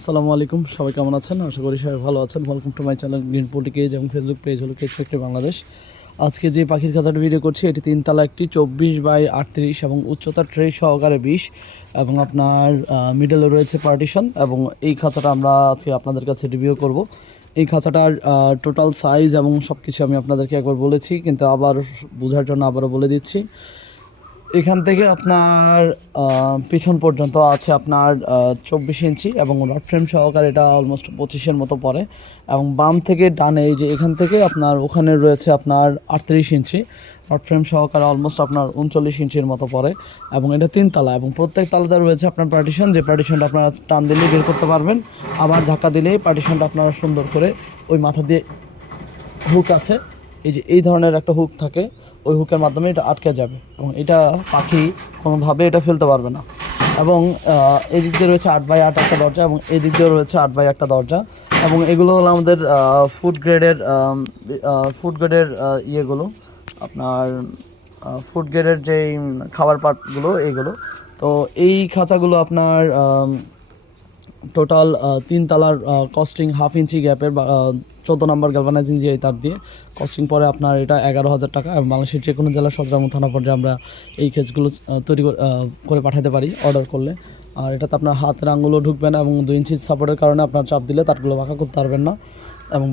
আসসালামু আলাইকুম, সবাই কেমন আছেন? আশা করি সবাই ভালো আছেন। Welcome to my channel green poultry cage এবং ফেসবুক পেজ হলো কেজ ফ্যাক্টরি বাংলাদেশ। আজকে যে পাখির খাঁচাটা ভিডিও করছি এটি 3 তলা একটি 24/38 এবং উচ্চতা ট্রে সহকারে 20 এবং আপনার মিডলে রয়েছে পার্টিশন। এবং এই খাঁচাটা আমরা আজকে আপনাদের কাছে রিভিউ করব। এই খাঁচাটার টোটাল সাইজ এবং সব কিছু আমি আপনাদেরকে একবার বলেছি, কিন্তু আবার বোঝার জন্য আবারও বলে দিচ্ছি। এখান থেকে আপনার পিছন পর্যন্ত আছে আপনার 24 ইঞ্চি এবং রড ফ্রেম সহকারে এটা অলমোস্ট 25-এর মতো পড়ে। এবং বাম থেকে ডানে এই যে এখান থেকে আপনার ওখানে রয়েছে আপনার 38 ইঞ্চি রড ফ্রেম সহকারে অলমোস্ট আপনার 39 ইঞ্চির মতো পড়ে। এবং এটা 3 তলা এবং প্রত্যেক তালাতে রয়েছে আপনার পার্টিশন, যে পার্টিশনটা আপনারা টান দিলেই বের করতে পারবেন। আবার ধাক্কা দিলেই পার্টিশনটা আপনারা সুন্দর করে ওই মাথা দিয়ে হুক আছে, এই যে এই ধরনের একটা হুক থাকে, ওই হুকের মাধ্যমে এটা আটকে যাবে এবং এটা পাখি কোনোভাবে এটা ফেলতে পারবে না। এবং এদিক দিয়ে রয়েছে 8x8 একটা দরজা এবং এদিক দিয়ে রয়েছে 8x একটা দরজা। এবং এগুলো হলো আমাদের ফুড গ্রেডের ইয়েগুলো, আপনার ফুড গ্রেডের যেই খাবার পার্টগুলো এইগুলো। তো এই খাঁচাগুলো আপনার টোটাল 3 তলার কস্টিং 1/2 ইঞ্চি গ্যাপের 14 নম্বর গ্যালভানাইজিং যে তার দিয়ে কস্টিং পরে আপনার এটা 11,000 টাকা। এবং বাংলাদেশের যে কোনো জেলা সদর এবং থানা পর্যায়ে আমরা এই কেজগুলো তৈরি করে পাঠাতে পারি অর্ডার করলে। আর এটাতে আপনার হাতের আঙুলও ঢুকবে না এবং 2 ইঞ্চি সাপোর্টের কারণে আপনার চাপ দিলে তারগুলো বাঁকা করতে পারবেন না। এবং